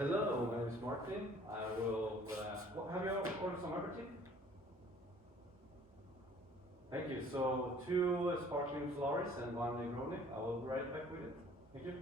Hello, my name is Martin. I will. Have you ordered some everything? Thank you. So, two sparkling Solaris and one Negroni. I will be right back with it. Thank you.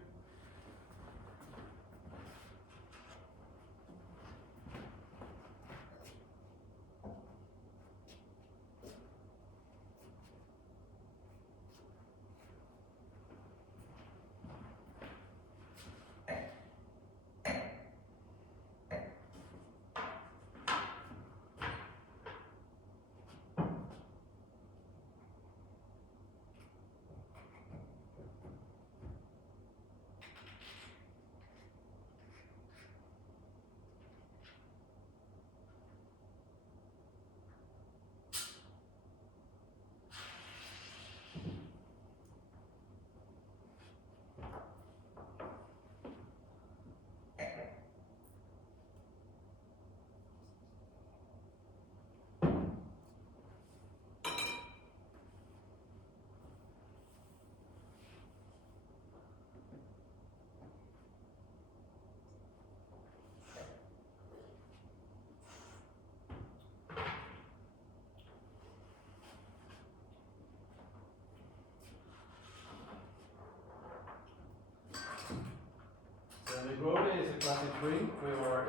So, Negroni is a classic drink. We are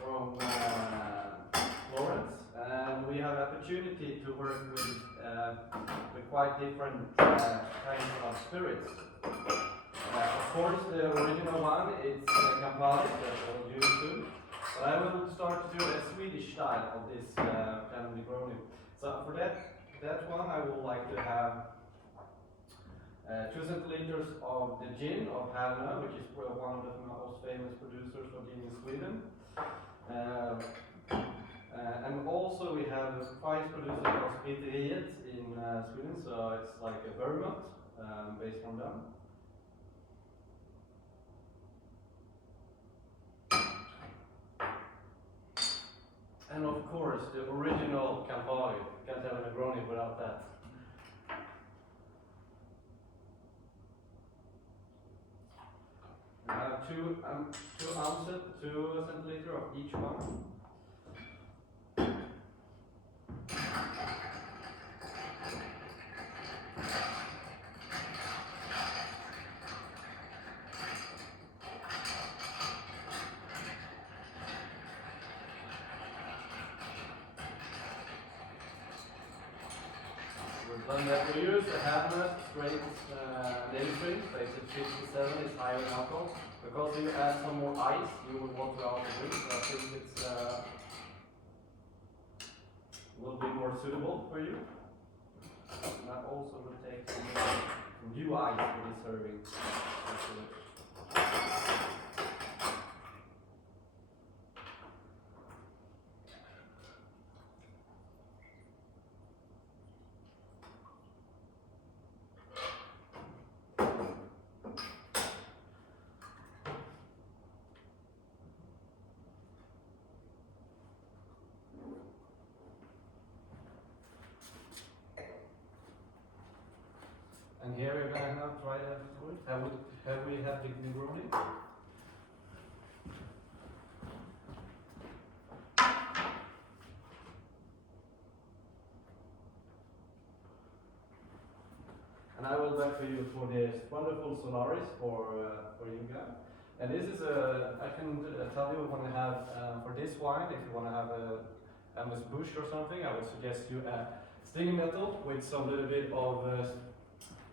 from Florence, and we have opportunity to work with quite different kinds of spirits. Of course, the original one is Campari, that we'll use soon. But I will start to do a Swedish style of this kind of Negroni. So for that one, I would like to have 2 centiliters of the gin of Härnö, which is one of the most famous producers of gin in Sweden. And also we have a spice producer called Spitteriet in Sweden, so it's like a vermouth based on them. And of course, the original Campari. Can't have a Negroni without that. I have 2 ounces, 2 centiliters of each one. Then that we use a Härnö straight navel string, so it's at 57, it's higher in alcohol. Because if you add some more ice, you will want to out the drink, so I think it's a little bit more suitable for you. And that also will take some new ice for this serving. And here we're gonna now try that food. Have we had the Negroni? And I will back for you for this wonderful Solaris for you guys. And this is I can tell you want to have for this wine, if you want to have a Amos Bush or something, I would suggest you a stinging nettle with some little bit of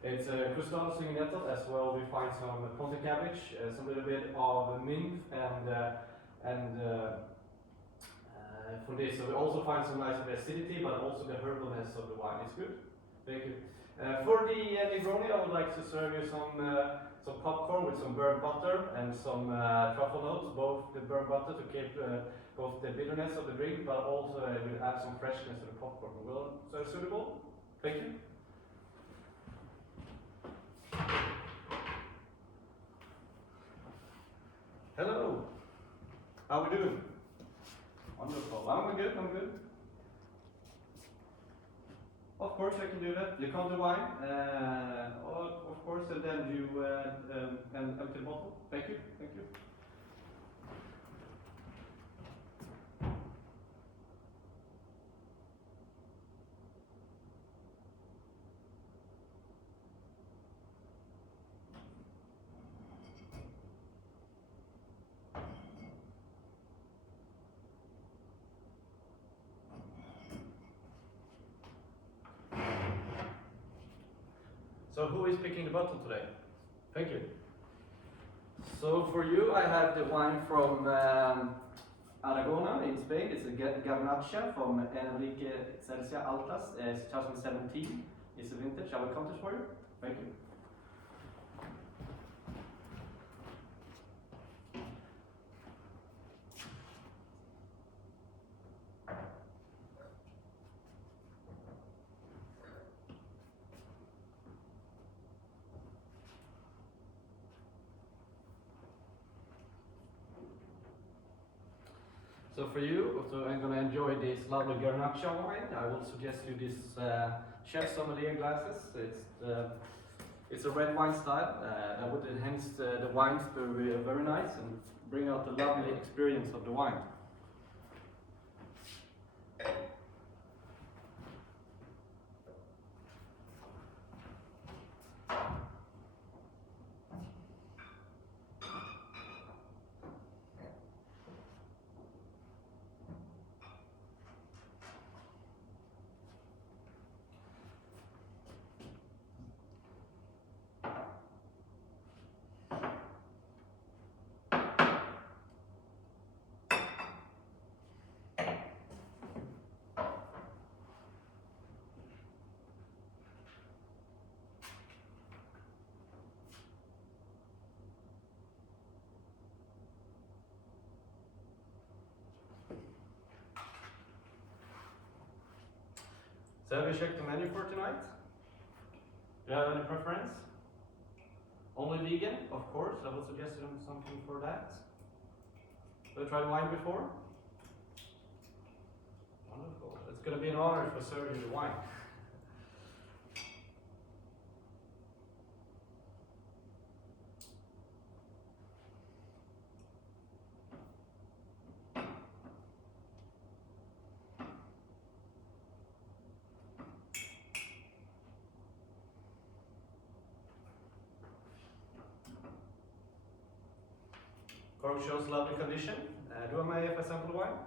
it's a crustal stinging nettle as well. We find some Ponte cabbage, some little bit of mint, and for this, so we also find some nice acidity, but also the herbalness of the wine is good. Thank you. For the Negroni, I would like to serve you some popcorn with some burnt butter and some truffle notes. Both the burnt butter to keep both the bitterness of the drink, but also will add some freshness to the popcorn. Well, so suitable. Thank you. Hello. How are we doing? Wonderful. I'm good. Of course I can do that. You count the wine, of course, and then you empty the bottle. Thank you, thank you. So who is picking the bottle today? Thank you. So for you, I have the wine from Aragona in Spain. It's a Garnacha from Enrique Cercia Altas, 2017. It's a vintage. I will count this for you. Thank you. So for you, so I'm going to enjoy this lovely Garnacha wine. I will suggest you this Chef Sommelier glasses. It's a red wine style that would enhance the wines very nice and bring out the lovely experience of the wine. So have you checked the menu for tonight? Do you have any preference? Only vegan, of course. I will suggest something for that. Have you tried wine before? Wonderful. It's going to be an honor to serve you the wine. Cork shows lovely condition. Do I may have a sample wine?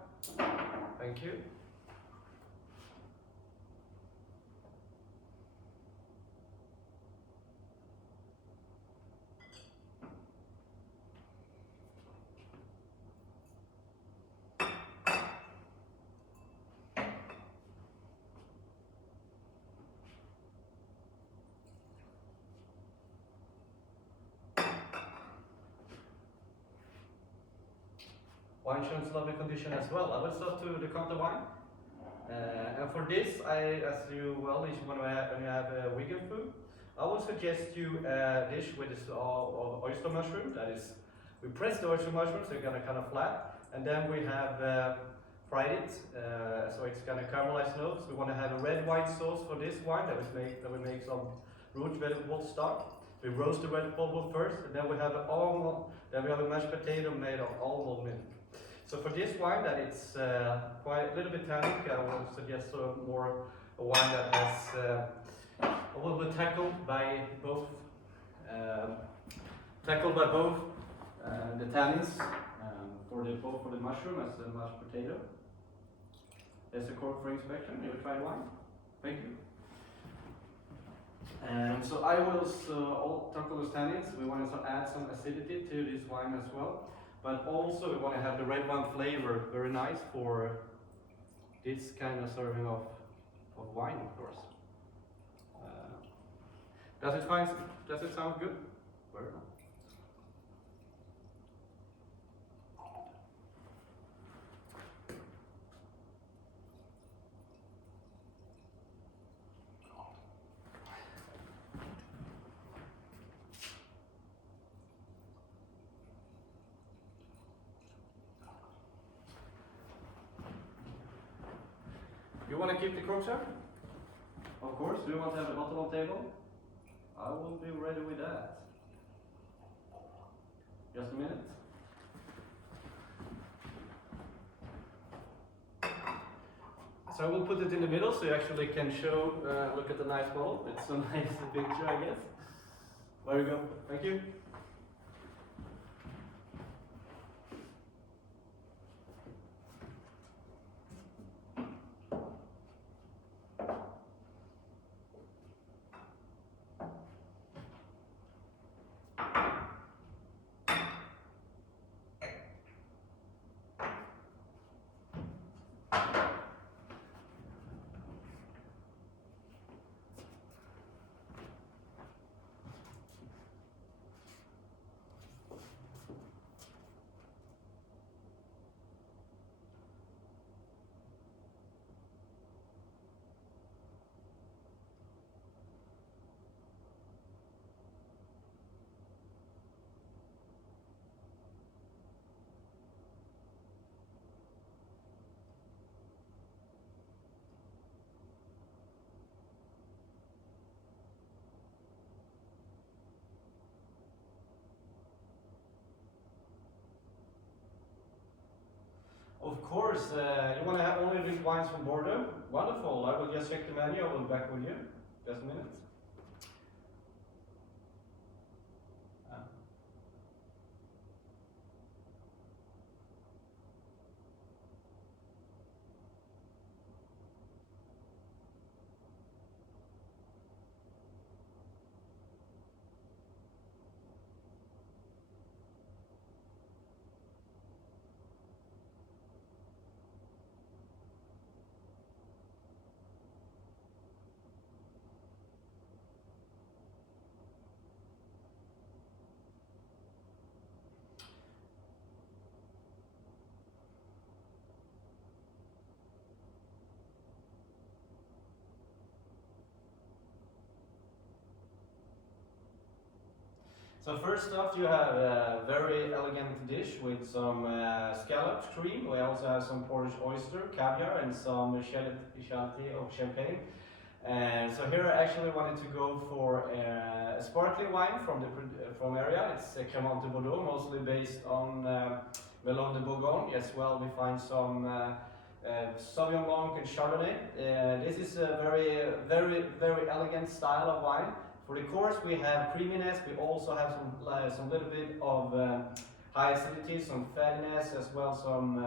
Thank you. Wine shows lovely condition as well. I will start to decant the wine. And for this, as you well, if you want to have vegan food, I will suggest you a dish with this oyster mushroom. That is, we press the oyster mushroom so it's gonna kind of flat, and then we have fried it, so it's gonna caramelize notes. We want to have a red wine sauce for this wine that we make some root vegetable stock. We roast the vegetable first, and then we have a mashed potato made of almond milk. So for this wine, that it's quite a little bit tannic, I will suggest a wine that has a little bit tackled by both the tannins for the mushroom as the mashed potato. There's a cork for inspection. You will try wine. Thank you. And so I will tackle those tannins. We want to add some acidity to this wine as well. But also we want to have the red wine flavor very nice for this kind of serving of wine, of course. Does it sound good? Very nice. You want to keep the cork, sir? Of course, do you want to have the bottle on table? I will be ready with that. Just a minute. So I will put it in the middle so you actually can show, look at the nice bottle. It's a nice picture, I guess. There you go. Thank you. Of course, you want to have only drink wines from Bordeaux? Wonderful, I will just check the menu, I will be back with you. Just a minute. So first off, you have a very elegant dish with some scalloped cream. We also have some Polish oyster, caviar, and some specialty of champagne. And so here I actually wanted to go for a sparkling wine from area. It's Cremant de Bordeaux, mostly based on Melon de Bourgogne. As well, we find some Sauvignon Blanc and Chardonnay. This is a very elegant style of wine. For the course, we have creaminess. We also have some little bit of high acidity, some fattiness, as well some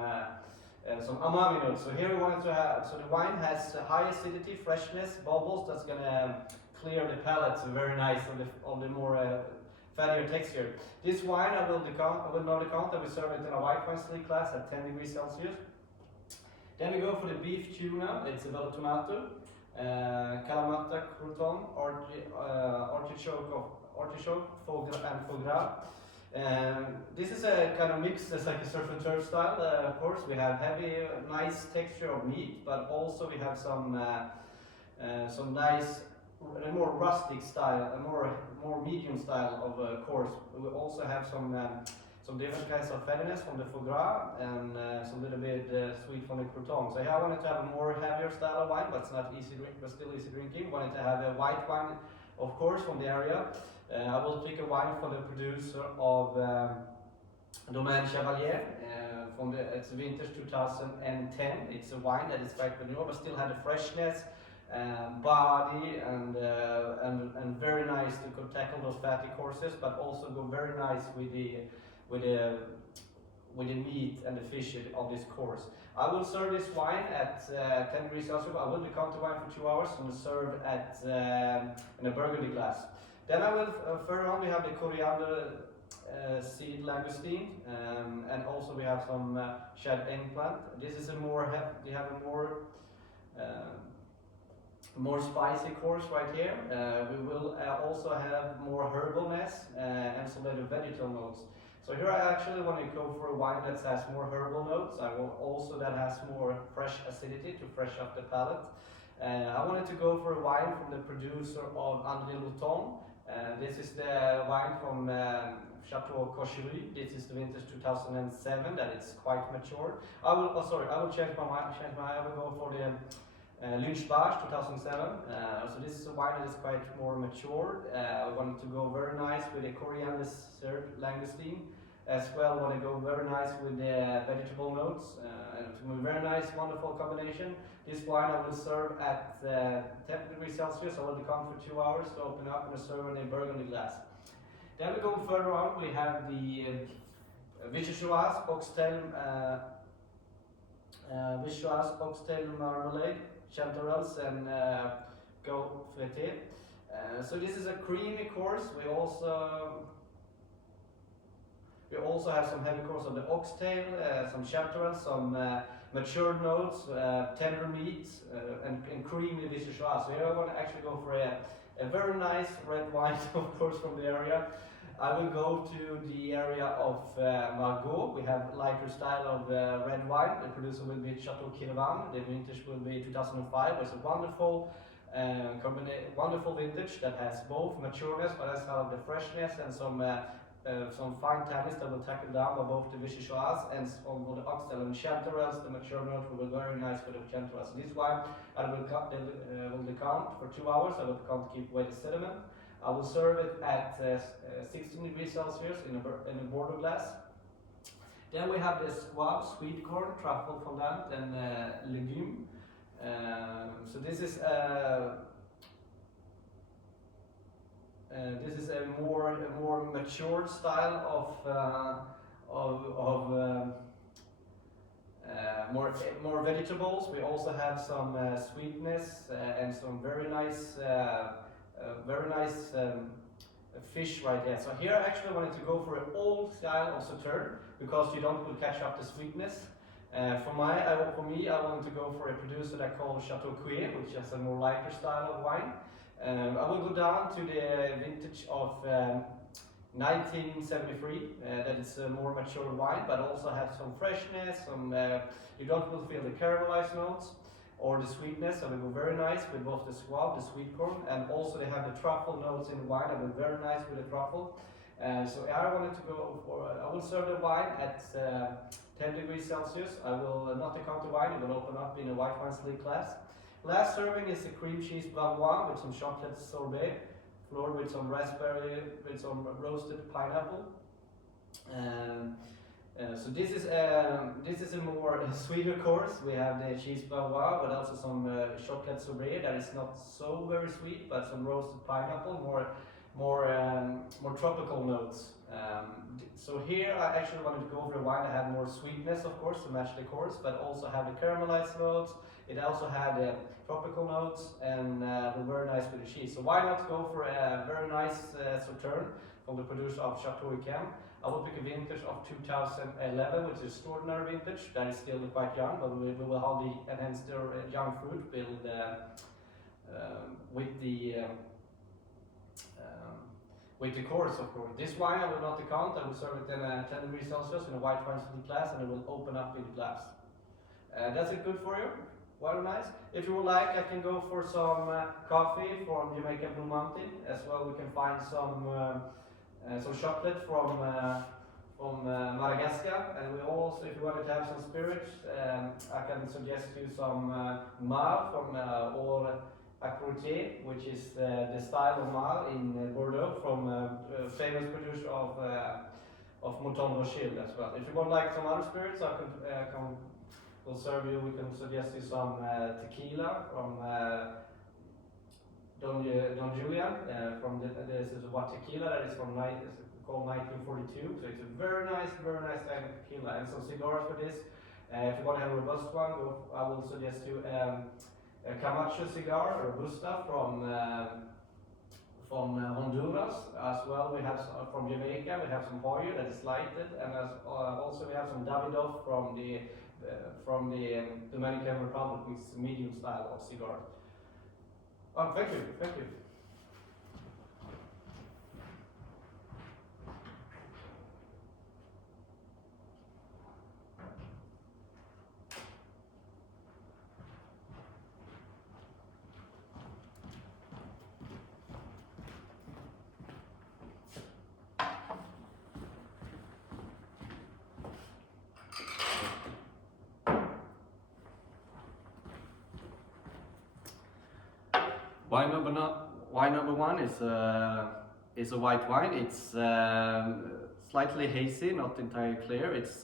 umami notes. So here we wanted to have. So the wine has high acidity, freshness, bubbles. That's gonna clear the palate. So very nice on the more fattier texture. This wine I will not decant. I will serve it in a white wine still class at 10 degrees Celsius. Then we go for the beef tuna. It's a Velo Tomato. Kalamata, crouton, artichoke, foie gras. This is a kind of mix, it's like a surf and turf style. Of course, we have heavy, nice texture of meat, but also we have some nice, more rustic style, a more medium style of course. We also have some different kinds of fattiness from the foie gras and some little bit sweet from the crouton. So here I wanted to have a more heavier style of wine, but it's not easy drink, but still easy drinking. Wanted to have a white wine, of course, from the area. I will pick a wine from the producer of Domaine Chevalier. It's vintage 2010. It's a wine that is quite new, but still had the freshness, body, and very nice to tackle those fatty courses, but also go very nice with the meat and the fish of this course. I will serve this wine at 10 degrees Celsius. I will decant the wine for 2 hours and serve at in a burgundy glass. Then I will further on we have the coriander seed langoustine, and also we have some shad eggplant. This is a more more spicy course right here. We will also have more herbalness and some little vegetal notes. So here I actually want to go for a wine that has more herbal notes. I will also that has more fresh acidity to fresh up the palate. I wanted to go for a wine from the producer of André Louton. This is the wine from Chateau Cocherie. This is the vintage 2007. That it's quite mature. I will change my mind. I will go for the Lynch-Bach 2007. So this is a wine that is quite more mature. I wanted to go very nice with the coriander syrup langoustine. As well, want to go very nice with the vegetable notes. To a very nice, wonderful combination. This wine I will serve at 10 degrees Celsius. I will decant for 2 hours to open up and serve in a burgundy glass. Then we go further on. We have the Vichyssoise Oxtail Marmalade, Chanterelles, and Gaufreté. So this is a creamy course. We also have some heavy course on the oxtail, some chanterelles, some matured notes, tender meat, and creamy Vichyssoise. So here I want to actually go for a very nice red wine, of course, from the area. I will go to the area of Margaux. We have lighter style of red wine. The producer will be Chateau Kirvan. The vintage will be 2005. It's a wonderful vintage that has both matureness, but as well the freshness and some fine tannins that will tackle down by both the Vichyssoise and on the oxtail and chanterelles. The mature note will be very nice with the chanterelles. This wine I will decant for 2 hours. I will decant to keep away the sediment. I will serve it at 16 degrees Celsius in a Bordeaux glass. Then we have the squab, sweet corn, truffle fondant, and legume. So this is a more mature style of more vegetables. We also have some sweetness and some very nice fish right there. So here I actually wanted to go for an old style of Sauterne because you don't will catch up the sweetness. For me, I wanted to go for a producer that called Chateau Cuir, which is a more lighter style of wine. I will go down to the vintage of 1973. That is a more mature wine, but also have some freshness. You don't will feel the caramelized notes or the sweetness. So they go very nice with both the squab, the sweet corn, and also they have the truffle notes in the wine. They go very nice with the truffle. So I wanted to go for. I will serve the wine at 10 degrees Celsius. I will not decant the wine. It will open up in a white wine sleek glass. Last serving is a cream cheese Bavarois with some chocolate sorbet, floored with some raspberry, with some roasted pineapple. So this is a more sweeter course. We have the cheese Bavarois, but also some chocolate sorbet that is not so very sweet, but some roasted pineapple, more tropical notes. So here I actually wanted to go for a wine that had more sweetness, of course, to match the course, but also have the caramelized notes. It also had the tropical notes and were very nice with the cheese. So why not go for a very nice Sauterne from the producer of Chateau Yquem. I will pick a vintage of 2011, which is extraordinary vintage. That is still quite young, but we will have the enhanced young fruit build with the course, of course. This wine I will not decant. I will serve it in 10 degrees Celsius in a white wine sleek glass, and it will open up in the glass. That's it good for you? Very nice. If you would like, I can go for some coffee from Jamaican Blue Mountain. As well, we can find some chocolate from Madagascar. And we also, if you wanted to have some spirits, I can suggest you some Mar from Or Acroutier, which is the style of Mar in Bordeaux, from famous producer of Mouton Rothschild as well. If you would like some other spirits, I could we'll serve you. We can suggest you some tequila from Don Julian. This is what tequila that is from called 1942. So it's a very nice type of tequila, and some cigars for this. If you want to have a robust one, I will suggest you a Camacho cigar, Robusta from Honduras. As well, we have from Jamaica. We have some Hoyo that is lighted, and also we have some Davidoff from the Dominican Republic, which is a medium style of cigar. Oh, thank you. Wine number one is a white wine. It's slightly hazy, not entirely clear. It's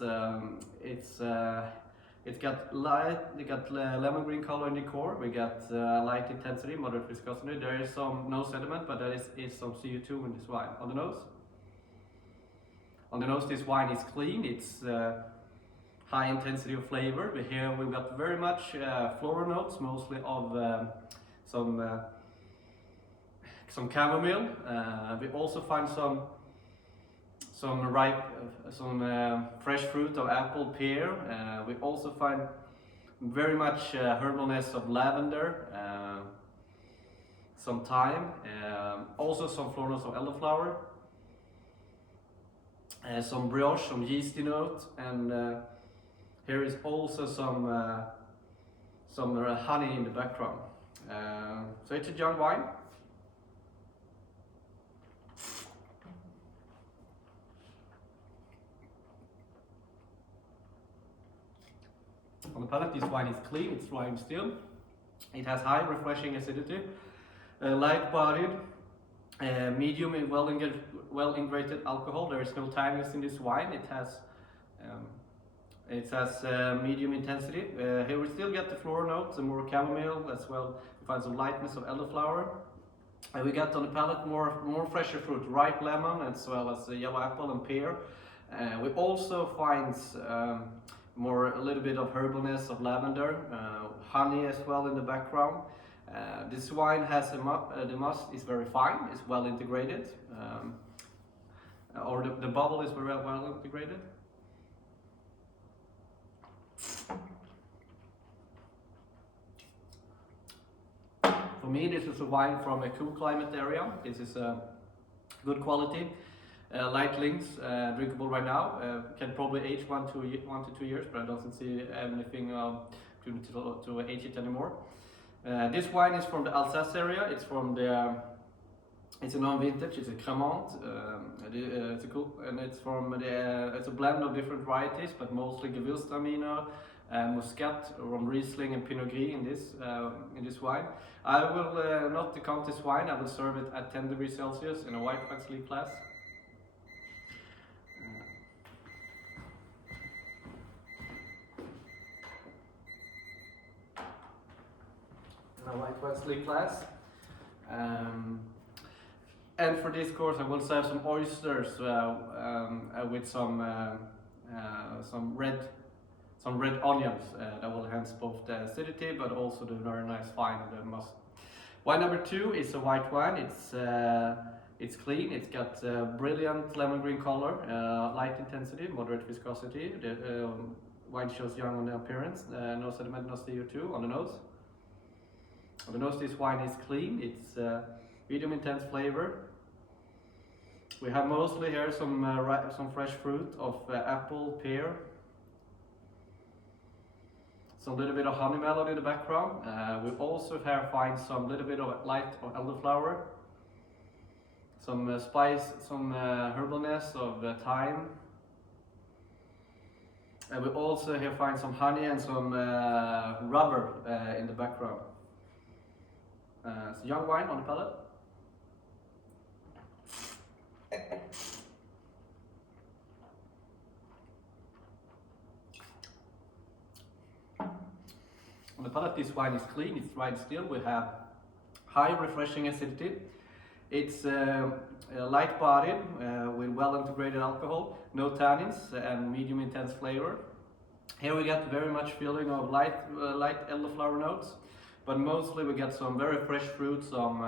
got lemon green color in the core. We got light intensity, moderate viscosity. There is some no sediment, but there is some CO2 in this wine. On the nose, this wine is clean. It's high intensity of flavor. Here we've got very much floral notes, mostly of some chamomile. We also find some fresh fruit of apple, pear. We also find very much herbalness of lavender, some thyme, also some floralness of elderflower, some brioche, some yeasty note, and here is also some honey in the background. So it's a young wine. On the palate, this wine is clean, it's dry and still. It has high refreshing acidity, light-bodied, medium and well-integrated alcohol. There is no tanniness in this wine. It has medium intensity. Here we still get the floral notes, and more chamomile as well. We find some lightness of elderflower. And we get on the palate more fresher fruit, ripe lemon as well as yellow apple and pear. We also find a little bit of herbalness of lavender, honey as well in the background. This wine has the must is very fine, it's well integrated, or the bubble is very well integrated. For me, this is a wine from a cool climate area. This is good quality. Light links, drinkable right now. Can probably age 1 to 2 years, but I don't see anything to age it anymore. This wine is from the Alsace area. It's a non-vintage. It's a Cremant. It's a cool, and it's a blend of different varieties, but mostly Gewürztraminer, Muscat, from Riesling and Pinot Gris in this wine. I will not decant this wine. I will serve it at 10 degrees Celsius in a white wax sleeve glass. A white wax sleeve glass. And for this course, I will serve some oysters with some red onions that will enhance both the acidity, but also the very nice fine of the must. Wine number two is a white wine. It's clean. It's got brilliant lemon green color, light intensity, moderate viscosity. The wine shows young on the appearance. No sediment, no CO2 on the nose. On the nose, this wine is clean. It's medium intense flavor. We have mostly here some fresh fruit of apple, pear. Some little bit of honey melody in the background. We also here find some little bit of light of elderflower. Some spice, some herbalness of thyme. And we also here find some honey and some rubber in the background. It's young wine on the palate. On the palate, this wine is clean, it's dry and still. We have high refreshing acidity. It's light-bodied with well-integrated alcohol, no tannins, and medium intense flavor. Here we get very much feeling of light elderflower notes, but mostly we get some very fresh fruit, some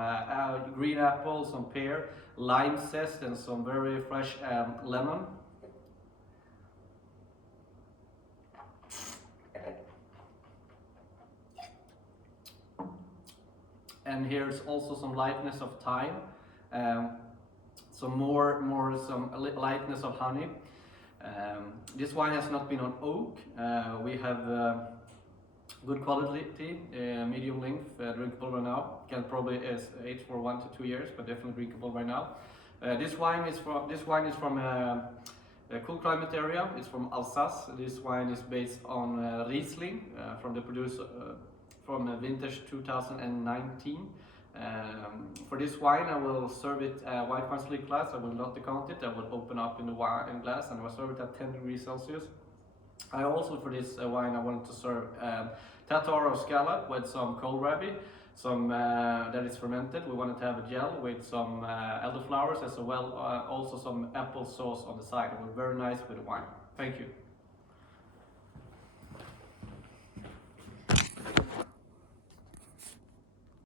green apple, some pear, lime zest, and some very fresh lemon. And here's also some lightness of thyme, some lightness of honey. This wine has not been on oak. We have good quality, medium length, drinkable right now. Can probably age for 1 to 2 years, but definitely drinkable right now. This wine is from a cool climate area. It's from Alsace. This wine is based on Riesling from the producer from vintage 2019. For this wine, I will serve it white wine split glass. I will not decant it. I will open up in the wine glass and I will serve it at 10 degrees Celsius. I also, for this wine, I wanted to serve Tartaro scallop with some kohlrabi, some that is fermented. We wanted to have a gel with some elderflowers as well, also some apple sauce on the side. It was very nice with the wine. Thank you.